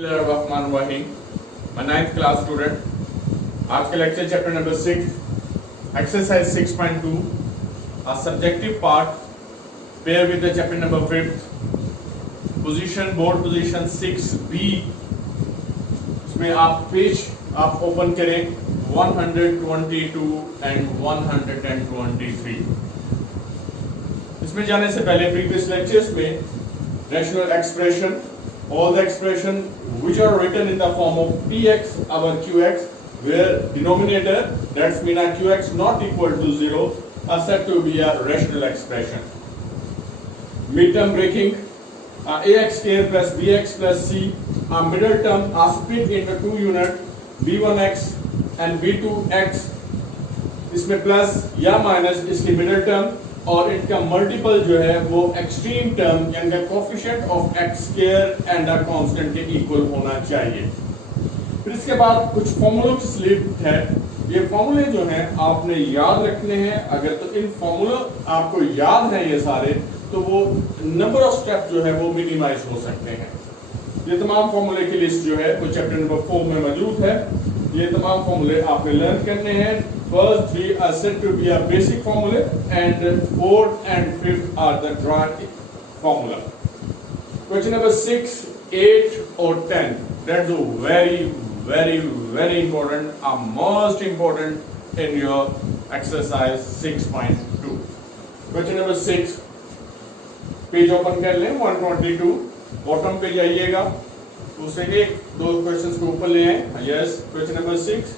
Bismillahirrahmanirrahim. My 9th class student. आज का lecture chapter number 6 exercise 6.2 a subjective part pair with the chapter number 5th position board position 6b. इसमें आप page आप open करें 122 and 123. इसमें जाने से पहले प्रीवियस लेक्चर्स में rational expression all the expression which are written in the form of px our qx where denominator that's mean our qx not equal to 0 are said to be a rational expression. Midterm breaking ax square plus bx plus c a middle term are split into two unit b1x and b2x इसमें plus या minus इसकी middle term और इनका multiple जो है वो extreme term यानी coefficient of x square and a constant के इक्वल होना चाहिए. फिर इसके बाद कुछ फॉर्मूलों की स्लिप है. ये फॉर्मूले जो हैं आपने याद रखने हैं. अगर तो इन फॉर्मूला आपको याद है ये सारे तो वो नंबर ऑफ स्टेप जो है वो मिनिमाइज हो सकते हैं. ये तमाम फॉर्मूले की लिस्ट जो है वो चैप्टर नंबर 4 में मौजूद है. ये तमाम फॉर्मूले आपने लर्न करने हैं. First three are said to be a basic formula and fourth and fifth are the drawn formula. Question number 6, 8 or 10. That's a very important, most important in your exercise 6.2. Question number 6. Page open कर लें 122. Bottom पे जाइएगा. दूसरे एक दो questions को ऊपर ले आए. Yes. Question number 6.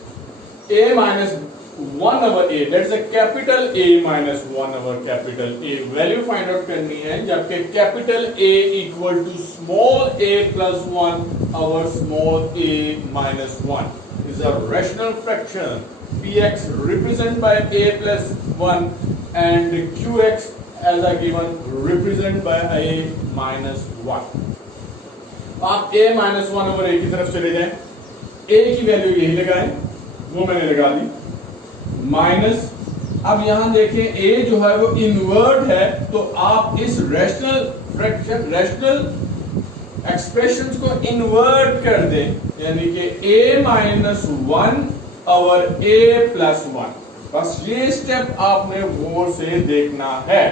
A minus 1 over a, that's a capital A minus 1 over capital A. Value find out करनी है जबकि capital A equal to small a plus 1 over small a minus 1 is a rational fraction. Px represented by a plus 1 and qx as a given represented by a minus 1. आप a minus 1 over a की तरफ चले जाएं. a की value यही लगाएं, वो मैंने लगा दी. माइनस अब यहां देखें a जो है वो इनवर्ट है तो आप इस रैशनल फ्रैक्शन रैशनल एक्सप्रेशंस को इन्वर्ट कर दें यानी कि a minus 1 over a plus 1. बस ये स्टेप आपने गौर से देखना है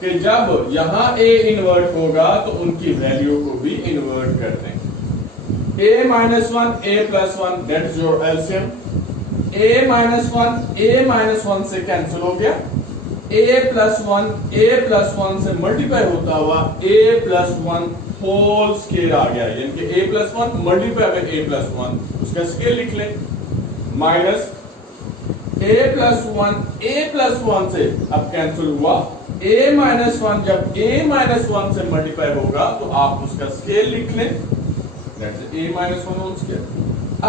कि जब यहां a इन्वर्ट होगा तो उनकी वैल्यू को भी इन्वर्ट कर दें. a minus 1 a plus 1 that's your LCM. a minus 1 से कैंसिल हो गया. a प्लस 1 से मल्टीप्लाई होता हुआ a प्लस 1 होल स्केयर आ गया यानी कि a plus 1 multiply by a plus 1 उसका स्केयर लिख लें. माइनस a प्लस 1 से अब कैंसिल हुआ. a माइनस 1 जब a माइनस 1 से मल्टीप्लाई होगा तो आप उसका स्केयर लिख लें. That's a minus 1 whole square.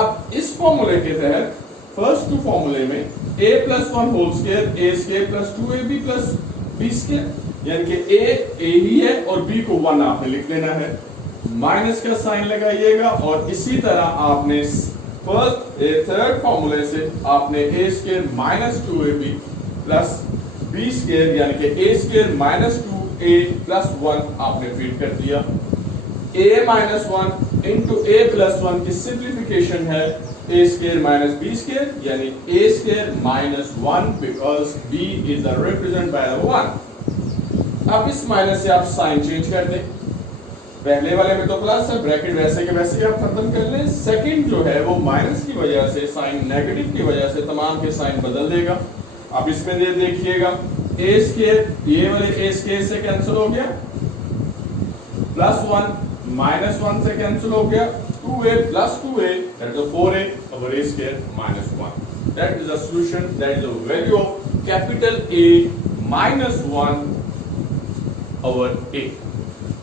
अब इस फॉर्मूले के तहत फर्स्ट टू फॉर्मूले में a plus 1 whole square a square plus 2ab plus b square यानी कि a ही है और b को 1 आपने लिख लेना है. माइनस का साइन लगाइएगा और इसी तरह आपने थर्ड फॉर्मूले से आपने a square minus 2ab plus b square यानी कि a square minus 2a plus 1 आपने फीड कर दिया. a minus 1 into a plus 1 की सिंप्लीफिकेशन है a square minus b square यानी a square minus 1 because b is represent by 1. अब इस माइनस से आप साइन चेंज कर दें. पहले वाले में तो प्लस है ब्रैकेट वैसे के वैसे ही आप खत्म कर लें. सेकंड जो है वो माइनस की वजह से साइन नेगेटिव की वजह से तमाम के साइन बदल देगा. अब इसमें देखिएगा a स्केयर ये वाले a स्केयर से कैंसिल हो गया. प्लस 1 माइनस 1 से कैंसिल हो गया. 2a plus 2a that is a 4a over a square minus 1. That is a solution. That is the value of capital A minus 1 over a.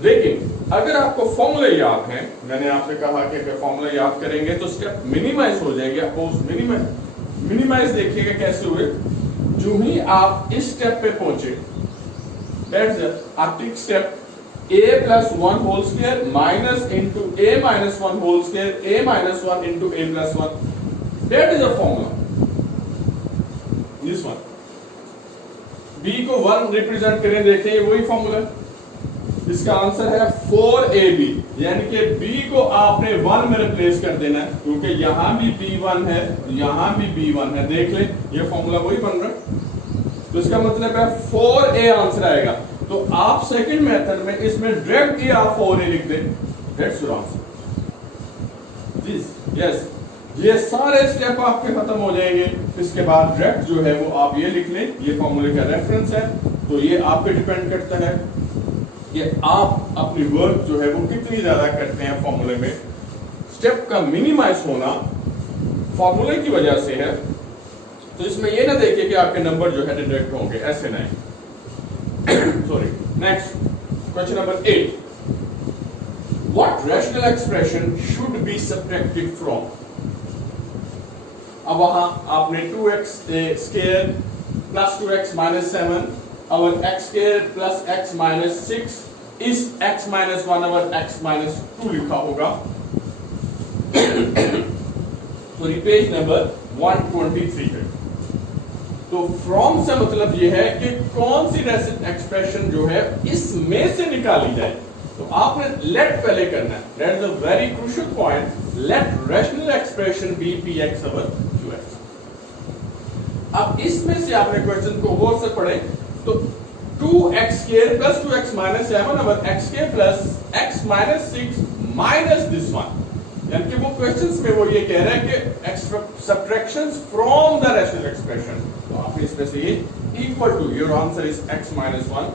लेकिन अगर आपको फॉर्मूले याद हैं, मैंने आपसे कहा कि अगर फॉर्मूला याद करेंगे तो स्टेप मिनिमाइज हो जाएंगे. अपोज मिनिमाइज देखिएगा कैसे हुए. जो ही आप इस स्टेप पे पहुंचे that's a tick step a plus 1 whole square minus into a minus 1 whole square a minus 1 into a plus 1. That is a formula. This one. b को 1 रिप्रेजेंट करें देखें वही फॉर्मूला. इसका आंसर है 4ab, यानी कि b को आपने 1 में रिप्लेस कर देना है, क्योंकि यहां भी b1 है, यहां भी b1 है। देख ले, ये फॉर्मूला वही बन रहा है। तो इसका मतलब है 4a आंसर आएगा। तो आप सेकंड मेथड में इसमें डायरेक्ट आप 4a लिख दें, दैट्स योर आंसर। यस, ये सारे स्टेप आपके खत्म हो जाएंगे। इसके बाद डायरेक्ट जो है वो आप ये लिख लें, ये फॉर्मूले का रेफरेंस है। तो ये आप पे डिपेंड करता है कि आप अपनी वर्क जो है वो कितनी ज्यादा करते हैं फॉर्मूले में। स्टेप का मिनिमाइज होना फॉर्मूले की वजह से है। तो इसमें ये ना देखिए कि आपके नंबर जो है डिडक्ट होंगे, ऐसे नहीं। Sorry. Next question number 8, what rational expression should be subtracted from. अब वहां आपने 2x square plus 2x minus 7 और x square plus x minus 6 इस x माइनस 1 और x माइनस 2 लिखा होगा। सॉरी, पेज नंबर 123 है। तो फ्रॉम से मतलब यह है कि कौन सी रैशनल एक्सप्रेशन जो है इसमें से निकाली जाए। तो आपने लेट पहले करना है, that is a very crucial point. Let rational expression be px over qx। अब इसमें से आपने क्वेश्चन को गौर से पढ़े तो 2x square plus 2x minus 7 over x square plus x minus 6 minus this one, यानी कि वो क्वेश्चंस में वो ये कह रहा है कि subtractions from the rational expression. तो आपने इसमें से ये equal to, your answer is x minus 1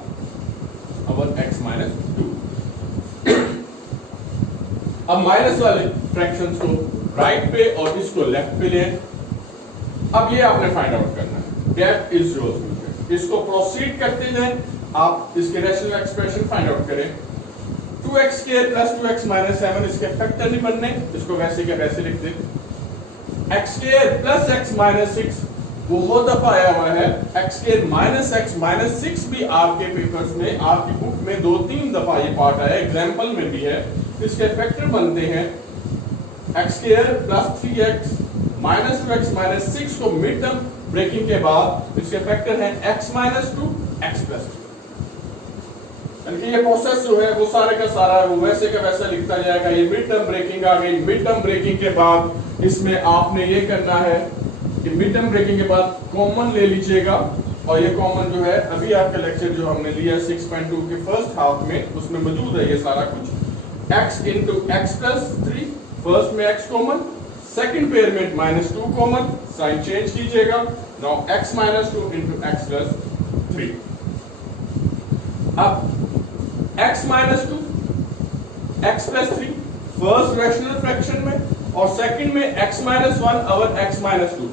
over x minus 2। अब माइनस वाले फ्रैक्शंस को राइट पे और इसको लेफ्ट पे ले। अब ये आपने फाइंड आउट करना है, दैट इज योर फ्यूचर। इसको प्रोसीड करते जाएं, आप इसके रैशनल एक्सप्रेशन फाइंड आउट करें। 2x square plus 2x minus 7 इसके फैक्टर नहीं बनने, इसको वैसे के वैसे लिख दें। x square plus x minus 6 बहुत दफा आया हुआ है। x square minus x minus 6 भी आपके पेपर्स में, आपकी बुक में 2-3 दफा ये पार्ट आया, एग्जाम्पल में भी है। इसके फैक्टर बनते हैं x square plus 3x minus 2x minus 6 को मिड टर्म ब्रेकिंग के बाद इसके फैक्टर हैं x माइनस 2 x प्लस 2। यानी ये प्रोसेस जो है वो सारे का सारा वो वैसे का वैसा लिखता जाएगा। ये मिड टर्म ब्रेकिंग आ गई। मिड टर्म ब्रेकिंग के बाद इसमें आपने ये करना है कि मिड टर्म ब्रेकिंग के बाद कॉमन ले लीजिएगा, और ये कॉमन जो है अभी आपका लेक्चर जो हमने लिया 6.2 के फर्स्ट हाफ में उसमें मौजूद है ये सारा कुछ। x into x plus 3, first में x कॉमन, सेकंड पेयर में माइनस 2 कॉमन, साइन चेंज कीजिएगा। Now x minus 2 into x plus 3। अब x minus 2 x plus 3 first rational fraction में, और सेकंड में x minus 1 over x minus 2।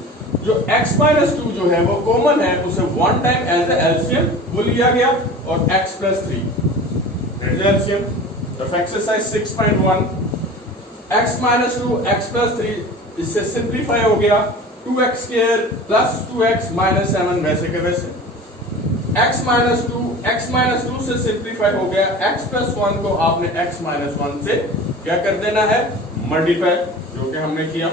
जो x minus 2 जो है वो कॉमन है, उसे one time as a LCM वो लिया गया, और x plus 3 that is LCM. तो exercise 6.1 x minus 2 x plus 3 इससे सिंप्लीफाई हो गया 2x square plus 2x minus 7 वैसे के वैसे। x माइनस 2 से सिंप्लीफाई हो गया। x प्लस 1 को आपने x माइनस 1 से क्या कर देना है, मल्टीप्लाई, जो कि हमने किया।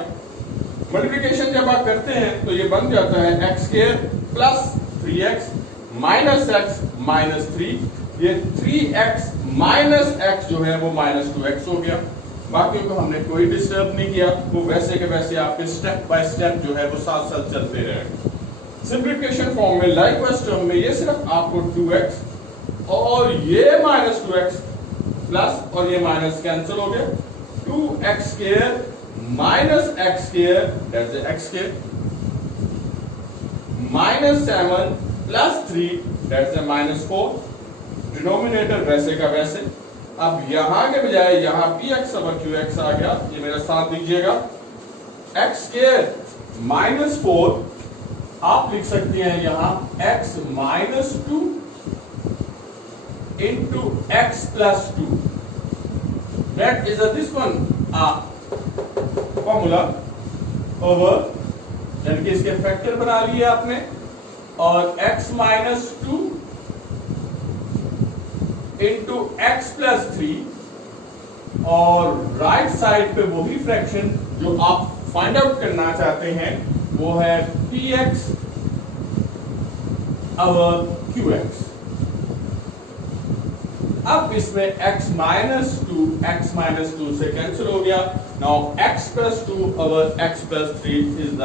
मल्टीप्लिकेशन जब आप करते हैं तो ये बन जाता है x square plus 3x minus x minus 3। ये 3x माइनस x जो है वो माइनस 2x हो गया। बाकी को हमने कोई डिस्टर्ब नहीं किया, वो वैसे के वैसे आपके स्टेप बाय स्टेप जो है वो साथ साथ चलते रहे। सिंप्लीफिकेशन फॉर्म में लाइकवाइज टर्म में ये सिर्फ आपको 2x और ये माइनस 2x प्लस और ये माइनस कैंसिल हो गया। 2x square minus x square that's x square minus 7 plus 3 that's minus 4। Denominator वैसे का वैसे। अब यहां के बजाय यहां px ओवर qx आ गया, ये मेरा साथ दीजिएगा। x स्क्वायर माइनस 4 आप लिख सकते हैं यहां x minus 2 into x plus 2 that is this one formula over, यानी कि इसके फैक्टर बना लिए आपने, और x minus 2 into x plus 3, और राइट साइड पे वही फ्रैक्शन जो आप फाइंड आउट करना चाहते हैं वो है px ओवर qx। अब इसमें x माइनस टू से कैंसिल हो गया। नाउ x प्लस 2 और x plus 3 is the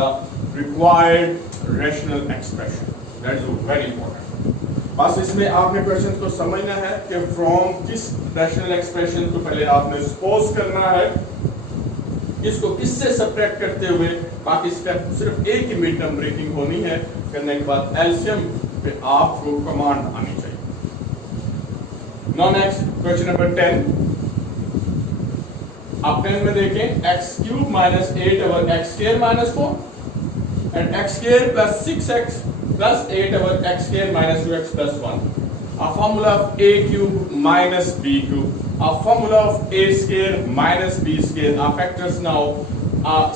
required rational expression. That is very important. बस इसमें आपने क्वेश्चन को समझना है कि फ्रॉम किस रैशनल एक्सप्रेशन को पहले आपने सपोज करना है, इसको इससे सब्ट्रैक्ट करते हुए बाकी स्टेप सिर्फ एक ही मिड टर्म ब्रेकिंग होनी है। करने के बाद एलसीएम पे आपको कमांड आनी चाहिए। Now next question number 10। आप 10 में देखें x cube minus 8 over x square minus 4 and x square plus 6x plus 8 over x square minus 2x plus 1। A formula of a cube minus b cube, a formula of a square minus b square, are factors now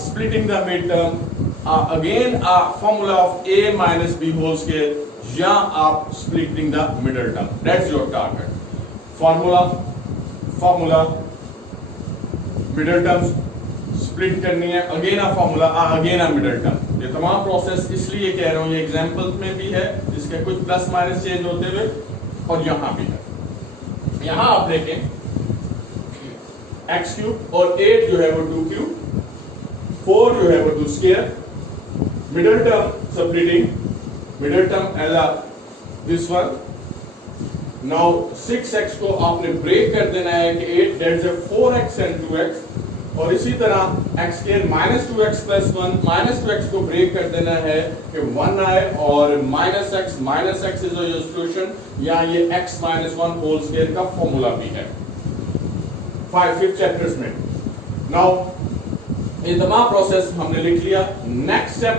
splitting the midterm, again a formula of a minus b whole square, या आप splitting the middle term. That's your target. Formula middle terms split करनी है, again a formula, again a middle term. ये तमाम process इसलिए कह रहा हूँ, ये एग्जाम्पल्स में भी है जिसके कुछ प्लस माइनस चेंज होते हुए, और यहां भी है। यहां आप देखें x क्यूब और 8 जो है वो 2 क्यूब, 4 जो है वो 2 square, middle term subtracting, middle term as a this one. Now 6x को आपने ब्रेक कर देना है कि 8 that's a 4x and 2x, और इसी तरह x square minus 2x plus 1, minus 2x को ब्रेक कर देना है कि 1 आए, और minus x is your solution, या ये x माइनस 1 होल स्क्वायर का फॉर्मूला भी है 5th चैप्टर्स में। नाउ ये तमाम प्रोसेस हमने लिख लिया। Next step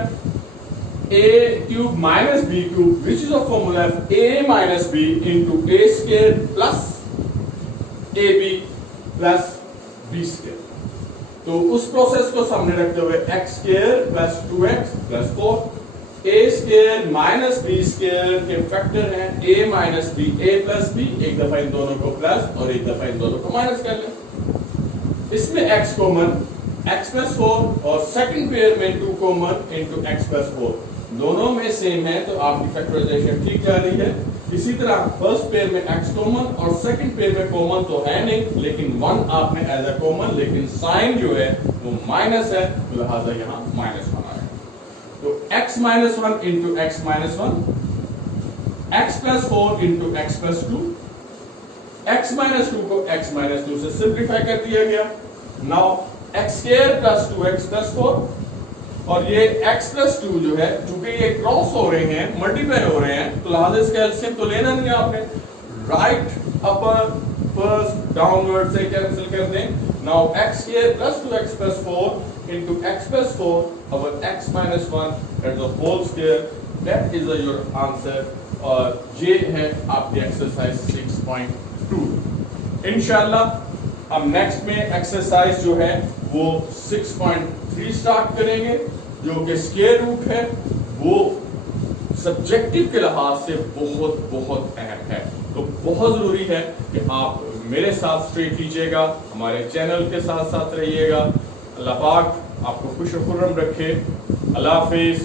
a cube minus b cube which is a formula of a minus b into a square plus ab plus b square. तो उस प्रोसेस को सामने रखते हुए x square plus 2x plus 4, a square minus b square के factor हैं a minus b, a plus b, एक दफा इन दोनों को प्लस और एक दफा इन दोनों को माइनस कर लें। इसमें x कॉमन, x प्लस 4, और सेकंड पेयर में 2 कॉमन इनटू x प्लस 4, दोनों में सेम है तो आपकी फैक्टराइजेशन ठीक जा रही है। इसी तरह फर्स्ट पेयर में x कॉमन और सेकंड पेयर में कॉमन तो है नहीं, लेकिन 1 आपने एज अ कॉमन, लेकिन साइन जो है वो माइनस है, तो लिहाजा यहाँ माइनस 1 आएगा। तो x minus 1 into x minus 1, x plus 4 into x plus 2, x minus 2 को x माइनस 2 से सिंप्लीफाई कर दिया गया। Now x square plus 2x plus 4, और ये x प्लस 2 जो है, चूंकि ये क्रॉस हो रहे हैं, मल्टीप्लाई हो रहे हैं, तो लिहाजा इसका एलसीएम तो लेना नहीं है आपने, राइट अपर फर्स्ट डाउनवर्ड से कैंसिल कर दें। Now x square plus 2x plus 4 into x plus 4 over x minus 1 at the whole square, that is your answer. और ये है आपकी एक्सरसाइज 6.2। इंशाल्लाह हम नेक्स्ट में एक्सरसाइज जो है वो 6.3 स्टार्ट करेंगे, जो कि स्क्वायर रूट है, वो सब्जेक्टिव के लिहाज से बहुत बहुत अहम है। तो बहुत जरूरी है कि आप मेरे साथ स्टे कीजिएगा, हमारे चैनल के साथ साथ रहिएगा। अल्लाह पाक आपको खुश खुर्रम रखे। अल्लाह हाफिज।